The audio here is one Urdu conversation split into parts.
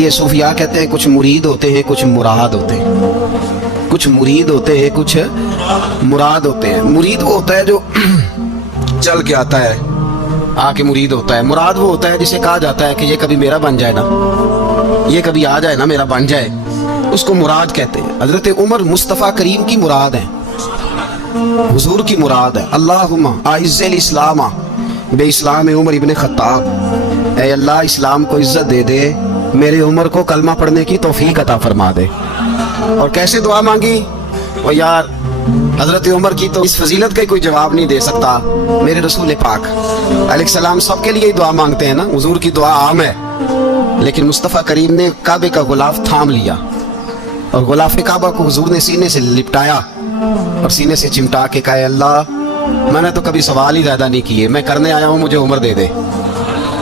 یہ صوفیاء کہتے ہیں کچھ مرید ہوتے ہیں کچھ مراد ہوتے ہیں، کچھ مرید ہوتے ہیں کچھ مراد ہوتے ہیں۔ مرید وہ ہوتا ہے جو چل کے آتا ہے، آ کے مرید ہوتا ہے۔ مراد وہ ہوتا ہے جسے کہا جاتا ہے کہ یہ کبھی میرا بن جائے نا، یہ کبھی آ جائے نا، میرا بن جائے، اس کو مراد کہتے ہیں۔ حضرت عمر مصطفیٰ کریم کی مراد ہیں، حضور کی مراد ہے۔ اللہم اعز الاسلام بے اسلام عمر ابن خطاب، اے اللہ اسلام کو عزت دے دے، میرے عمر کو کلمہ پڑھنے کی توفیق عطا فرما دے۔ اور کیسے دعا مانگی؟ وہ یار حضرت عمر کی تو اس فضیلت کا کوئی جواب نہیں دے سکتا، میرے رسول پاک علیہ السلام سب کے لیے ہی دعا مانگتے ہیں نا، حضور کی دعا عام ہے، لیکن مصطفیٰ کریم نے کعبے کا غلاف تھام لیا اور غلاف کعبہ کو حضور نے سینے سے لپٹایا اور سینے سے چمٹا کے کہا، اللہ میں نے تو کبھی سوال ہی زیادہ نہیں کیے، میں کرنے آیا ہوں، مجھے عمر دے دے،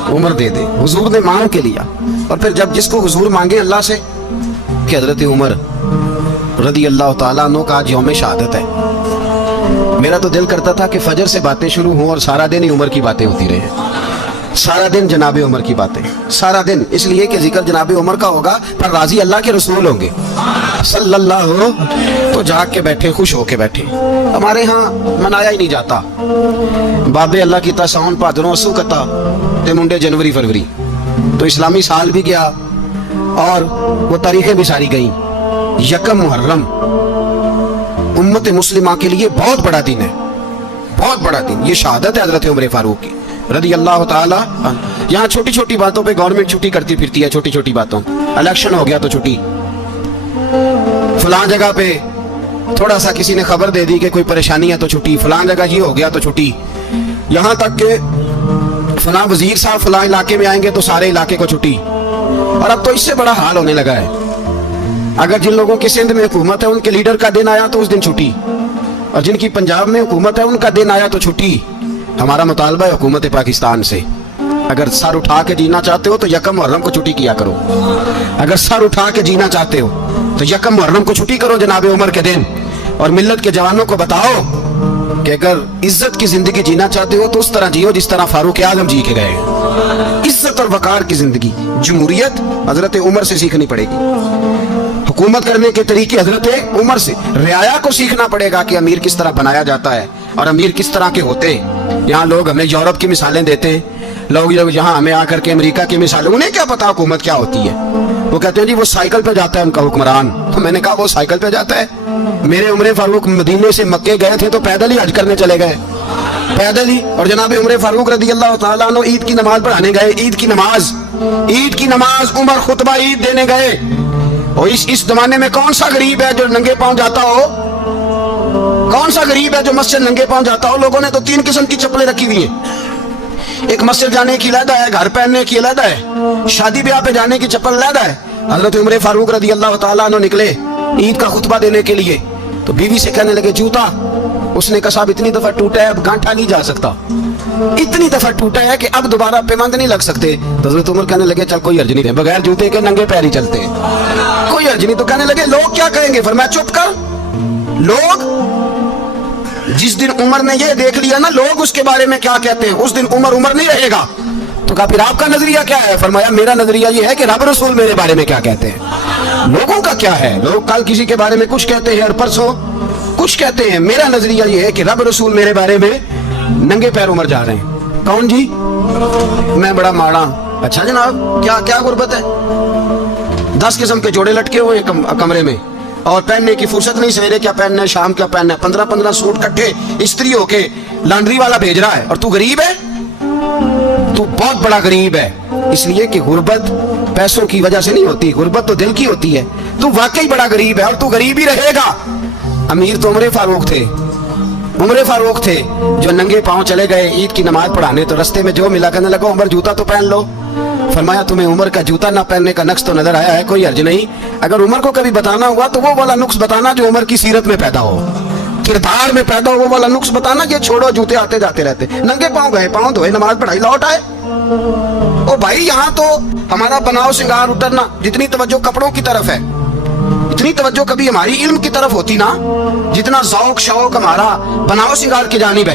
عمر دے دے۔ حضور نے مانگ کے لیا، اور پھر جب جس کو حضور مانگے اللہ سے کہ حضرت عمر رضی اللہ تعالیٰ عنہ کا آج یوم شہادت ہے، میرا تو دل کرتا تھا کہ فجر سے باتیں شروع ہوں اور سارا دن ہی عمر کی باتیں ہوتی رہے، سارا دن جناب عمر کی باتیں، سارا دن، اس لیے کہ ذکر جناب عمر کا ہوگا پر راضی اللہ کے رسول ہوں گے صلی اللہ ہو، تو جاگ کے بیٹھے، خوش ہو کے بیٹھے۔ ہمارے ہاں منایا ہی نہیں جاتا، بابے اللہ کی ساون بھادروں اسو کتا تے منڈے جنوری فروری، تو اسلامی سال بھی گیا اور وہ تاریخیں بھی ساری گئیں۔ یکم محرم امت مسلمہ کے لیے بہت بڑا دن ہے، بہت بڑا دن، یہ شہادت ہے حضرت عمر فاروق کی رضی اللہ تعالیٰ۔ یہاں چھوٹی چھوٹی باتوں پہ گورنمنٹ چھٹی کرتی پھرتی ہے، چھوٹی چھوٹی باتوں، الیکشن ہو گیا تو چھٹی، فلاں جگہ پہ تھوڑا سا کسی نے خبر دے دی کہ کوئی پریشانی ہے تو چھٹی، فلاں جگہ یہ ہو گیا تو چھٹی، یہاں تک کہ فلاں وزیر صاحب فلاں علاقے میں آئیں گے تو سارے علاقے کو چھٹی۔ اور اب تو اس سے بڑا حال ہونے لگا ہے، اگر جن لوگوں کی سندھ میں حکومت ہے ان کے لیڈر کا دن آیا تو اس دن چھٹی، اور جن کی پنجاب میں حکومت ہے ان کا دن آیا تو چھٹی۔ ہمارا مطالبہ ہے حکومت پاکستان سے، اگر سر اٹھا کے جینا چاہتے ہو تو یکم محرم کو چھٹی کیا کرو، اگر سر اٹھا کے جینا چاہتے ہو تو یکم محرم کو چھٹی کرو جناب عمر کے دن، اور ملت کے جوانوں کو بتاؤ کہ اگر عزت کی زندگی جینا چاہتے ہو تو اس طرح جیو جس طرح فاروق اعظم جی کے گئے، عزت اور وقار کی زندگی۔ جمہوریت حضرت عمر سے سیکھنی پڑے گی، حکومت کرنے کے طریقے حضرت عمر سے، رعایا کو سیکھنا پڑے گا کہ امیر کس طرح بنایا جاتا ہے اور امیر کس طرح کے ہوتے ہیں۔ یہاں لوگ ہمیں یورپ کی مثالیں دیتے ہیں، لوگ یہاں ہمیں آ کر کے امریکہ کی مثالیں، انہیں کیا پتا حکومت کیا ہوتی ہے، وہ کہتے ہیں جی وہ سائیکل پہ جاتا ہے ان کا حکمران، تو میں نے کہا وہ سائیکل پہ جاتا ہے؟ میرے عمر فاروق مدینے سے مکے گئے تھے تو پیدل ہی حج کرنے چلے گئے، پیدل ہی، اور جناب عمر فاروق رضی اللہ تعالیٰ عنہ عید کی نماز پڑھانے گئے، عید کی نماز عمر خطبہ عید دینے گئے۔ اور اس زمانے میں کون سا غریب ہے جو ننگے پاؤں جاتا ہو؟ کون سا غریب ہے جو مسجد ننگے پاؤں جاتا ہو؟ لوگوں نے تو 3 قسم کی چپلیں رکھی ہوئی ہیں، ایک مسجد جانے کی علیحدہ ہے، گھر پہننے کی علیحدہ ہے، شادی بیاہ پہ جانے کی چپل علیحدہ ہے۔ حضرت عمر فاروق رضی اللہ تعالیٰ عنہ نکلے عید کا خطبہ دینے کے لیے، تو بیوی سے کہنے لگے جوتا، اس نے کہا صاحب اتنی دفعہ ٹوٹا ہے اب گانٹھا نہیں جا سکتا، اتنی دفعہ ٹوٹا ہے کہ اب دوبارہ پیمند نہیں لگ سکتے۔ تو حضرت عمر کہنے لگے چل کوئی حرج نہیں، بغیر جوتے کے ننگے پیر ہی چلتے ہیں، کوئی حرج نہیں۔ تو کہنے لگے لوگ کیا کہیں گے؟ فرمایا چپ کر، لوگ جس دن عمر نے یہ دیکھ لیا نا لوگ اس کے بارے میں کیا کہتے ہیں، اس دن عمر نہیں رہے گا۔ تو کہا پھر آپ کا نظریہ کیا ہے؟ فرمایا میرا نظریہ یہ ہے کہ رب رسول میرے بارے میں کیا کہتے ہیں، لوگوں کا کیا ہے، لوگ کل کسی کے بارے میں کچھ کہتے ہیں اور پرسوں کچھ کہتے ہیں، میرا نظریہ یہ ہے کہ رب رسول میرے بارے میں ننگے پیر عمر جا رہے ہیں۔ کون جی؟ میں بڑا ماڑا۔ اچھا جناب کیا غربت ہے؟ 10 قسم کے جوڑے لٹکے ہوئے کمرے میں، اور پہننے کی فرصت نہیں، سویرے کیا پہننا ہے شام کیا پہننا ہے، 15 سوٹ کٹھے استری ہو کے لانڈری والا بھیج رہا ہے، اور تو غریب ہے، تو بہت بڑا غریب ہے۔ اس لیے کہ غربت پیسوں کی وجہ سے نہیں ہوتی، غربت تو دل کی ہوتی ہے، تو واقعی بڑا غریب ہے اور تو غریب ہی رہے گا۔ امیر تو عمر فاروق تھے جو ننگے پاؤں چلے گئے عید کی نماز پڑھانے، تو رستے میں جو ملا کہنے لگا عمر جوتا تو پہن لو۔ فرمایا تمہیں عمر کا جوتا نہ پہننے کا نقص تو نظر آیا ہے؟ کوئی حرج نہیں، اگر عمر کو کبھی بتانا ہوا تو وہ والا نقص بتانا جو عمر کی سیرت میں پیدا ہو، کردار میں پیدا ہو، وہ والا نقص بتانا، یہ چھوڑو جوتے آتے جاتے رہتے، ننگے پاؤں گئے، پاؤں دھوئے، نماز پڑھائی، لوٹ آئے۔ او بھائی یہاں تو ہمارا بناؤ سنگار اترنا، جتنی توجہ کپڑوں کی طرف ہے اتنی توجہ کبھی ہماری علم کی طرف ہوتی نا، جتنا ذوق شوق ہمارا بناؤ سنگار کی جانب ہے،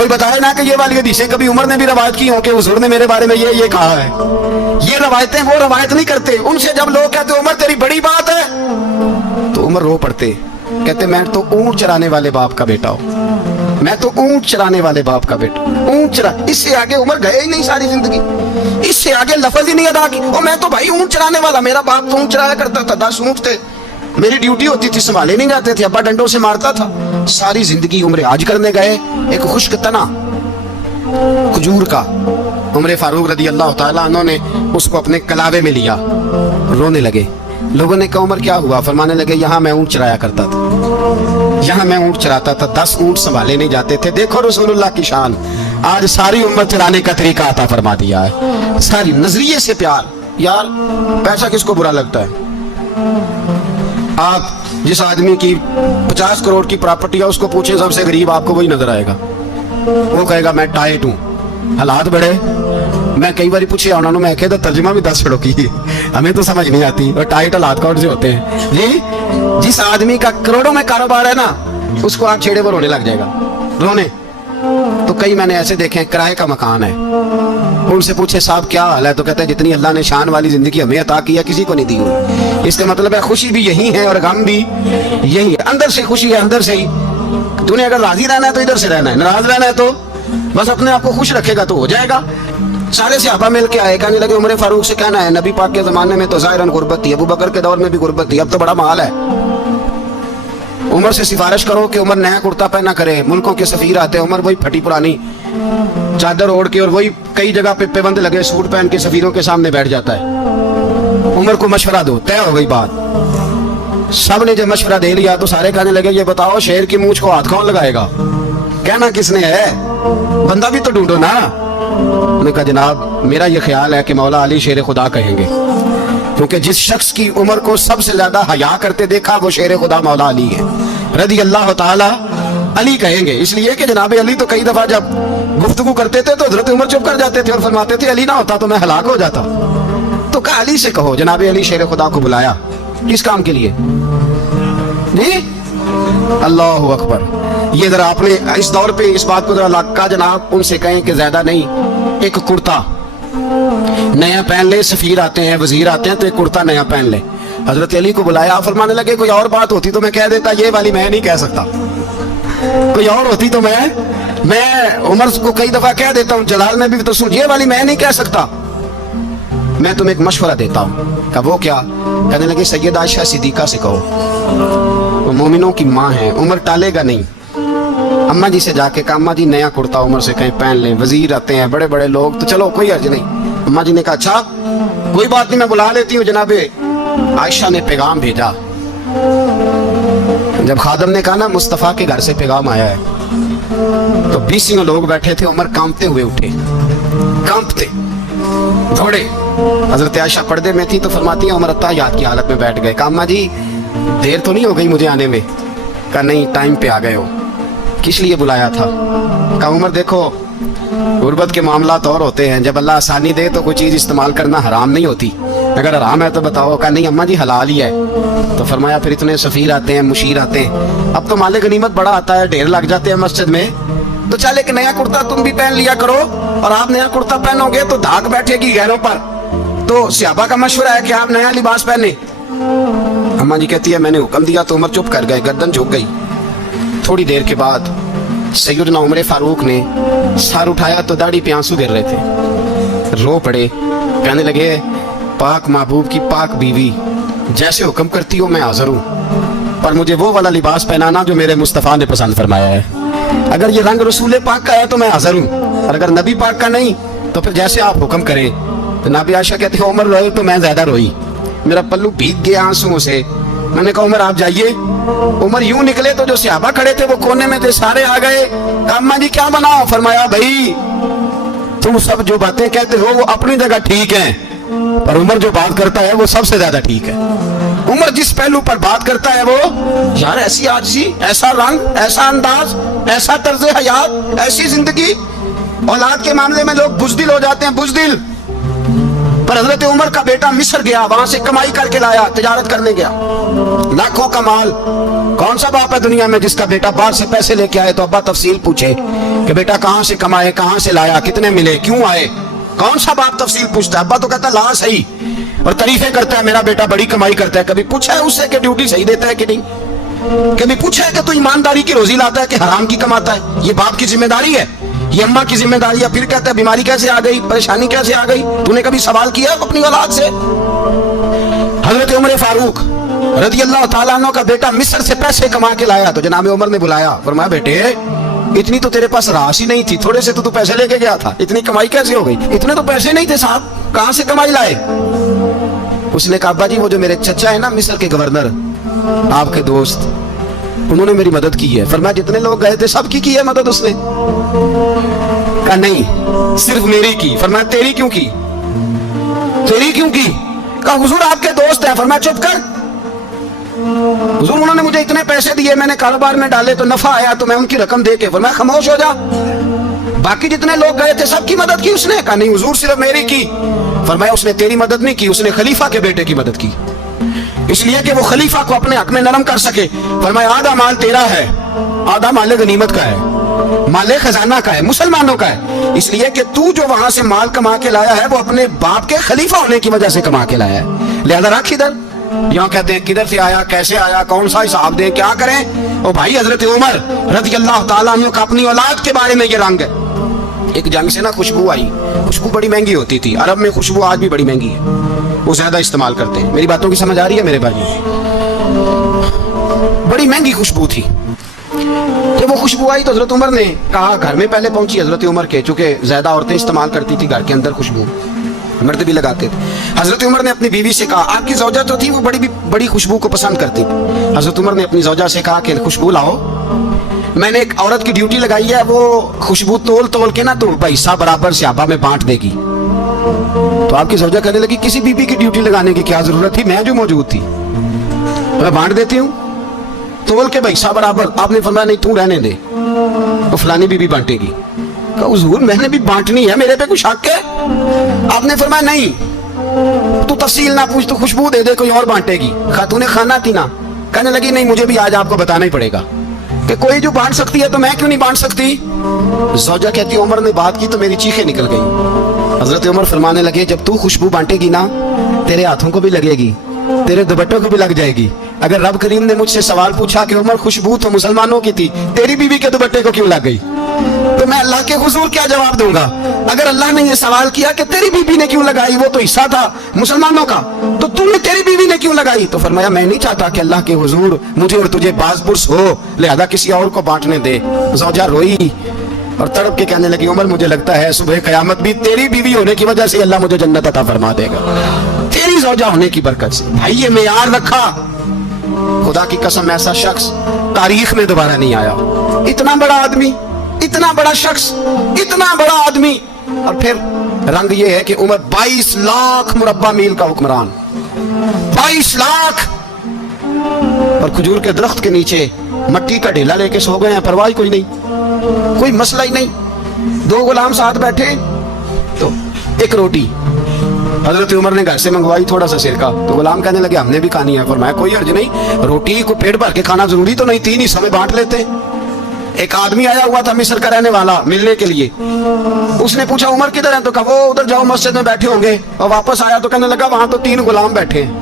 کوئی بتائے نا کہ یہ والی حدیثیں کبھی عمر نے بھی روایت کی ہوں کہ حضور نے میرے بارے میں یہ کہا ہے. یہ روایتیں وہ روایت نہیں کرتے. ان سے جب لوگ کہتے عمر تیری بڑی بات ہے تو عمر رو پڑتے, کہتے میں تو اونٹ چرانے والے باپ کا بیٹا ہوں, میں تو اونٹ چرانے والے باپ کا بیٹا, اونٹ چرا. اس سے آگے عمر گئے ہی نہیں ساری زندگی, اس سے آگے لفظ ہی نہیں ادا کی. اور میں تو بھائی اونٹ چرانے والا, میرا باپ تو اونٹ چرایا کرتا تھا, 10 اونٹ تھے, میری ڈیوٹی ہوتی تھی, سنبھالے نہیں جاتے تھے, ابا ڈنڈوں سے مارتا تھا. ساری زندگی عمر حج کرنے گئے, ایک خشک تنا کھجور کا عمر فاروق رضی اللہ تعالیٰ عنہ نے اس کو اپنے کلاوے میں لیا, رونے لگے. لوگوں نے کہا عمر کیا ہوا؟ فرمانے لگے یہاں میں اونٹ چرایا کرتا تھا, یہاں میں اونٹ چراتا تھا, 10 اونٹ سنبھالے نہیں جاتے تھے. دیکھو رسول اللہ کی شان, آج ساری امت چلانے کا طریقہ عطا فرما دیا ہے. ساری نظریے سے پیار. یار پیسہ کس کو برا لگتا ہے؟ آپ جس آدمی کی 50 کروڑ کی پراپرٹی ہے اس کو پوچھیں سب سے غریب, آپ کو وہی نظر آئے گا. وہ کہے گا میں ٹائٹ ہوں, حالات بڑے. میں کئی بار پوچھے انہوں نے, میں کہتا ترجمہ بھی 10 چھڑوں کی, ہمیں تو سمجھ نہیں آتی. اور ٹائٹ حالات کون سے ہوتے ہیں جی؟ جس آدمی کا کروڑوں میں کاروبار ہے نا, اس کو آپ چھیڑے پر رونے لگ جائے گا, رونے. تو کئی میں نے ایسے دیکھے کرائے کا مکان ہے, ان سے پوچھے صاحب کیا حال ہے, تو کہتے ہیں جتنی اللہ نے شان والی زندگی ہمیں عطا کی ہے کسی کو نہیں دی ہوئی. اس کا مطلب ہے خوشی بھی یہی ہے اور غم بھی یہی ہے. اندر سے خوشی ہے, اندر سے ہی. تو نے اگر راضی رہنا ہے تو ادھر سے رہنا ہے, ناراض رہنا ہے تو بس اپنے آپ کو خوش رکھے گا تو ہو جائے گا. سارے صحابہ مل کے آئے, کہنے لگے عمر فاروق سے کہنا ہے نبی پاک کے زمانے میں تو ظاہراً غربت تھی, ابو بکر کے دور میں بھی غربت تھی, اب تو بڑا مال ہے. عمر سے سفارش کرو کہ عمر نیا کرتا پہنا کرے. ملکوں کے سفیر آتے, عمر وہی پھٹی پرانی چادر اوڑھ کے, اور وہی کئی جگہ پہ پابند لگے سوٹ پہن کے سفیروں کے سامنے بیٹھ جاتا ہے. عمر کو مشورہ دو, طے ہو گئی بات. سب نے جب مشورہ دے لیا تو سارے کہنے لگے یہ بتاؤ شیر کی مونچھ کو ہاتھ کون لگائے گا؟ کہنا کس نے ہے, بندہ بھی تو ڈھونڈو نا. انہوں نے کہا جناب میرا یہ خیال ہے کہ مولا علی شیر خدا کہیں گے, کیونکہ جس شخص کی عمر کو سب سے زیادہ حیا کرتے دیکھا وہ شیر خدا مولا علی ہے رضی اللہ تعالی. علی کہیں گے اس لیے کہ جناب علی تو کئی دفعہ جب گفتگو کرتے تھے تو حضرت عمر چپ کر جاتے تھے اور فرماتے تھے علی نہ ہوتا تو میں ہلاک ہو جاتا. تو کہا علی سے کہو. جناب علی شیر خدا کو بلایا, کس کام کے لیے جی؟ اللہ اکبر. یہ ذرا آپ نے اس دور پہ اس بات کو ذرا لکھا جناب, ان سے کہیں کہ زیادہ نہیں, ایک کرتا نیا پہن لے. سفیر آتے ہیں, وزیر آتے ہیں, تو ایک کرتا نیا پہن لے. حضرت علی کو بلایا, فرمانے لگے کوئی اور بات ہوتی تو میں کہہ دیتا, یہ والی میں نہیں کہہ سکتا. کوئی اور ہوتی تو میں عمر کو کئی دفعہ کہہ دیتا ہوں, جلال میں بھی تو سن, یہ والی میں نہیں کہہ سکتا. میں تمہیں ایک مشورہ دیتا ہوں. کہ وہ کیا؟ کہنے لگے سید عائشہ صدیقہ سے کہو, وہ مومنوں کی ماں ہے, عمر ٹالے گا نہیں. اماں جی سے جا کے کہا اماں جی نیا کرتا عمر سے کہیں پہن لیں, وزیر آتے ہیں بڑے بڑے لوگ, تو چلو کوئی حرج نہیں. اماں جی نے کہا اچھا کوئی بات نہیں میں بلا لیتی ہوں. جناب عائشہ نے پیغام بھیجا. جب خادم نے کہا نا مصطفیٰ کے گھر سے پیغام آیا ہے, تو 20 لوگ بیٹھے تھے. عمر کانپتے ہوئے اٹھے, کانپتے دوڑے. حضرت عائشہ پردے میں تھی تو فرماتی ہیں عمر اتحیات کی حالت میں بیٹھ گئے. کہا اماں جی دیر تو نہیں ہو گئی مجھے آنے میں؟ کہا نہیں ٹائم پہ آ گئے ہو. کس لیے بلایا تھا؟ کہا عمر دیکھو غربت کے معاملات اور ہوتے ہیں, جب اللہ آسانی دے تو کوئی چیز استعمال کرنا حرام نہیں ہوتی, اگر حرام ہے تو بتاؤ. کہا نہیں اماں جی حلال ہی ہے. تو فرمایا پھر اتنے سفیر آتے ہیں, مشیر آتے ہیں, اب تو مال غنیمت بڑا آتا ہے, ڈھیر لگ جاتے ہیں مسجد میں, تو چل ایک نیا کرتا تم بھی پہن لیا کرو, اور آپ نیا کرتا پہنو گے تو دھاگ بیٹھے گی غیروں پر. تو صحابہ کا مشورہ ہے کہ آپ نیا لباس پہنے. اماں جی کہتی ہے میں نے حکم دیا تو عمر چپ کر گئے, گردن جھک گئی. تھوڑی دیر کے بعد سیدنا عمر فاروق نے سر اٹھایا تو داڑھی پہ آنسو گر رہے تھے, رو پڑے. کہنے لگے پاک محبوب کی پاک بیوی جیسے حکم کرتی ہو میں حاضر ہوں, پر مجھے وہ والا لباس پہنانا جو میرے مصطفیٰ نے پسند فرمایا ہے. اگر یہ رنگ رسول پاک کا ہے تو میں حاضر ہوں, اور اگر نبی پاک کا نہیں تو پھر جیسے آپ حکم کریں. تو نبی عائشہ کہتی ہے عمر روئے تو میں زیادہ روئی, میرا پلو بھیگ گیا آنسوؤں سے. میں نے کہا عمر آپ جائیے. عمر یوں نکلے تو جو صحابہ کھڑے تھے وہ کونے میں تھے, سارے آ گئے. اماں جی کیا بناؤ؟ فرمایا بھائی تم سب جو باتیں کہتے ہو وہ اپنی جگہ ٹھیک ہیں, پر عمر جو بات کرتا ہے وہ سب سے زیادہ ٹھیک ہے. عمر جس پہلو پر بات کرتا ہے وہ یار ایسی عاجزی, ایسا رنگ, ایسا انداز, ایسا طرز حیات, ایسی زندگی. اولاد کے معاملے میں لوگ بزدل ہو جاتے ہیں, بزدل. پر حضرت عمر کا بیٹا مصر گیا, وہاں سے کمائی کر کے لایا, تجارت کرنے گیا, لاکھوں کا مال. کون سا باپ ہے دنیا میں جس کا بیٹا باہر سے پیسے لے کے آئے تو ابا تفصیل پوچھے کہ بیٹا کہاں سے کمائے, کہاں سے لایا, کتنے ملے, کیوں آئے, کون سا باپ تفصیل پوچھتا ہے؟ ابا تو کہتا لا صحیح اور تعریفیں کرتا ہے میرا بیٹا بڑی کمائی کرتا ہے. کبھی پوچھا ہے اس سے کہ ڈیوٹی صحیح دیتا ہے کہ نہیں؟ کبھی پوچھا ہے کہ تو ایمانداری کی روزی لاتا ہے کہ حرام کی کماتا ہے؟ یہ باپ کی ذمہ داری ہے, یہ اماں کی ذمہ داری ہے. پھر کہتا ہے بیماری کیسے آ گئی, پریشانی کیسے آ گئی؟ تو نے کبھی سوال کیا اپنی اولاد سے؟ حضرت عمر فاروق رضی اللہ تعالیٰ عنہ کا بیٹا مصر سے پیسے کما کے لایا تو جناب عمر نے بلایا, فرمایا بیٹے اتنی تو تیرے پاس راس ہی نہیں تھی, تھوڑے سے تو پیسے لے کے گیا تھا, اتنی کمائی کیسے ہو گئی؟ اتنے تو پیسے نہیں تھے صاحب, کہاں سے کمائی لائے؟ اس نے کہا ابا جی وہ جو میرے چچا ہے نا مصر کے گورنر, آپ کے دوست, انہوں نے میری مدد کی ہے. فرمایا جتنے لوگ گئے تھے سب کی ہے مدد اس نے؟ کہا نہیں صرف میری کی. فرمایا تیری کیوں کی, تیری کیوں کی؟ کہا حضور آپ کے دوست ہیں. فرمایا چپ کر, حضور انہوں نے مجھے اتنے پیسے دیے, میں نے کاروبار میں ڈالے تو نفع آیا تو میں ان کی رقم دے کے. فرمایا خاموش ہو جا, باقی جتنے لوگ گئے تھے سب کی مدد کی اس نے؟ کہا نہیں حضور صرف میری کی. فرمایا اس نے تیری مدد نہیں کی, اس نے خلیفہ کے بیٹے کی مدد کی, اس لیے کہ وہ خلیفہ کو اپنے حق میں نرم کر سکے. فرمایا آدھا مال تیرا ہے, آدھا مال غنیمت کا ہے, مال خزانہ کا ہے, مسلمانوں کا ہے, اس لیے کہ تو جو وہاں سے مال کما کے لایا ہے وہ اپنے باپ کے خلیفہ ہونے کی وجہ سے کما کے لایا ہے, لہذا رکھ ادھر. یہاں کہتے ہیں کدھر سے آیا, کیسے آیا, کون سا حساب دیں, کیا کریں؟ او بھائی حضرت عمر رضی اللہ تعالیٰ عنہ کا اپنی اولاد کے بارے میں یہ رنگ ہے. ایک جنگ سے نا خوشبو آئی, خوشبو بڑی مہنگی ہوتی تھی, عرب میں خوشبو آج بھی بڑی مہنگی ہے, وہ زیادہ استعمال کرتے ہیں. میری باتوں کی سمجھ آ رہی ہے میرے بھائی؟ بڑی مہنگی خوشبو تھی. جب وہ خوشبو آئی تو حضرت عمر نے کہا, گھر میں پہلے پہنچی حضرت عمر کے, چونکہ زیادہ عورتیں استعمال کرتی تھی گھر کے اندر خوشبو, مرد بھی لگاتے تھے. حضرت عمر نے اپنی بیوی سے کہا, آپ کی زوجہ تو تھی وہ بڑی خوشبو کو پسند کرتی تھی. حضرت عمر نے اپنی زوجہ سے کہا کہ خوشبو لاؤ, میں نے ایک عورت کی ڈیوٹی لگائی ہے, وہ خوشبو تول کے نا تو پیسہ برابر صحابہ میں بانٹ دے گی. تو آپ کی زوجہ کہنے لگی کسی بی بی کی ڈیوٹی لگانے کی کیا ضرورت تھی, میں جو موجود تھی میں بانٹ دیتی ہوں تول کے پیسہ برابر. آپ نے فرمایا نہیں تو رہنے دے, تو فلانی بی بی بانٹے گی. کہا حضور میں نے بھی بانٹنی ہے, میرے پہ کچھ حق ہے؟ آپ نے فرمایا نہیں تو تفصیل نہ پوچھ, تو خوشبو دے دے کوئی اور بانٹے گی. خاتون خانہ تھی نا, کہنے لگی نہیں مجھے بھی آج آپ کو بتانا ہی پڑے گا کہ کوئی جو بانٹ سکتی ہے تو میں کیوں نہیں بانٹ سکتی؟ زوجہ کہتی عمر نے بات کی تو میری چیخیں نکل گئی. حضرت عمر فرمانے لگے جب تو خوشبو بانٹے گی نا تیرے ہاتھوں کو بھی لگے گی, تیرے دوپٹوں کو بھی لگ جائے گی. اگر رب کریم نے مجھ سے سوال پوچھا کہ عمر خوشبو تو مسلمانوں کی تھی, تیری بیوی کے دوپٹے کو کیوں لگ گئی, تو میں اللہ کے حضور کیا جواب دوں گا؟ اگر اللہ نے یہ سوال کیا کہ تیری بیوی نے کیوں لگائی, وہ تو حصہ تھا مسلمانوں کا, تو تم نے تیری بیوی نے کیوں لگائی؟ تو فرمایا میں نہیں چاہتا کہ اللہ کے حضور مجھے اور تجھے باز برس ہو, لہذا کسی اور کو بانٹنے دے. زوجہ روئی اور تڑپ کے کہنے لگی عمر مجھے لگتا ہے صبح قیامت بھی تیری بیوی ہونے کی وجہ سے اللہ مجھے جنت عطا فرما دے گا, تیری زوجہ ہونے کی برکت سے. بھائی یہ معیار رکھا, خدا کی قسم ایسا شخص تاریخ میں دوبارہ نہیں آیا. اتنا بڑا آدمی, اتنا بڑا شخص, اتنا بڑا آدمی, اور پھر رنگ یہ ہے کہ عمر 22 لاکھ مربع میل کا حکمران, 22 لاکھ, اور کھجور کے درخت کے نیچے مٹی کا ڈھیلا لے کے سو گئے ہیں, پرواہ کوئی نہیں, کوئی مسئلہ ہی نہیں. 2 غلام ساتھ بیٹھے تو ایک روٹی حضرت عمر نے گھر سے منگوائی, تھوڑا سا سرکہ, تو غلام کہنے لگے ہم نے بھی کھانی ہے. فرمایا کوئی حرج نہیں, روٹی کو پیٹ بھر کے کھانا ضروری تو نہیں, 3 حصوں میں بانٹ لیتے. ایک آدمی آیا ہوا تھا مصر کا رہنے والا ملنے کے لیے, اس نے پوچھا عمر کدھر ہیں, تو کہا وہ ادھر جاؤ مسجد میں بیٹھے ہوں گے. اور واپس آیا تو کہنے لگا وہاں تو 3 غلام بیٹھے ہیں,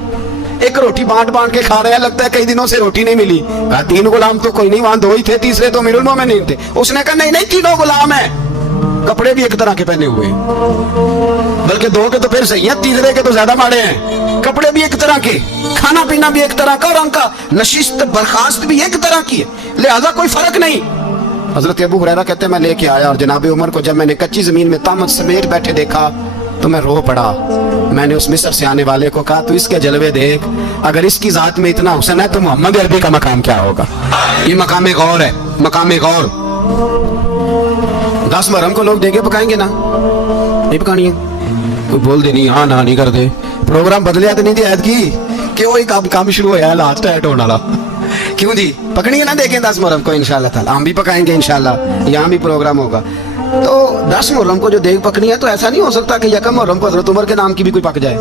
ایک روٹی بانٹ کے کھا رہے ہیں, لگتا ہے کئی دنوں سے روٹی نہیں ملی. کہا 3 غلام تو کوئی نہیں, وہاں 2 ہی تھے, تیسرے تو امیر المومنین تھے. اس نے کہا نہیں 3 غلام ہیں, کپڑے بھی ایک طرح کے پہنے ہوئے, بلکہ 2 کے تو پھر صحیح ہیں, تیسرے کے تو زیادہ ماڑے ہیں. کپڑے بھی ایک طرح کے, کھانا پینا بھی ایک طرح کا, اور ان کا نشست برخاست بھی ایک طرح کی ہے, لہذا کوئی فرق نہیں. حضرت ابو ہریرہ کہتے ہیں میں لے کے آیا, اور جناب عمر کو جب میں نے کچی زمین میں تامت سمیت بیٹھے دیکھا تو میں رو پڑا. میں نے اس مصر سے آنے والے کو کہا تو اس کے جلوے دیکھ, اگر اس کی ذات میں اتنا حسن ہے تو محمد عربی کا مقام کیا ہوگا. یہ مقام غور ہے, مقام غور. 10 محرم کو لوگ دیگے پکائیں گے نا, نہیں پکانی ہے, کوئی بول دے نہیں, ہاں نہ نہیں کر دے, پروگرام بدلیا تو نہیں دی عید کی کہ وہی کام شروع ہوا لاسٹ ایٹ ہونے والا. کیوں جی پکڑیں گے نا, دیکھیں 10 محرم کو انشاءاللہ تعالی, ہم بھی پکائیں گے انشاءاللہ, یہاں بھی پروگرام ہوگا. تو 10 محرم کو جو دیگ پکنی ہے تو ایسا نہیں ہو سکتا کہ یکم محرم کو حضرت عمر کے نام کی بھی کوئی پک جائے.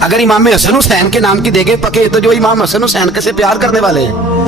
اگر امام حسن حسین کے نام کی دیگیں پکے تو جو امام حسن حسین کے سے پیار کرنے والے ہیں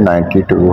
92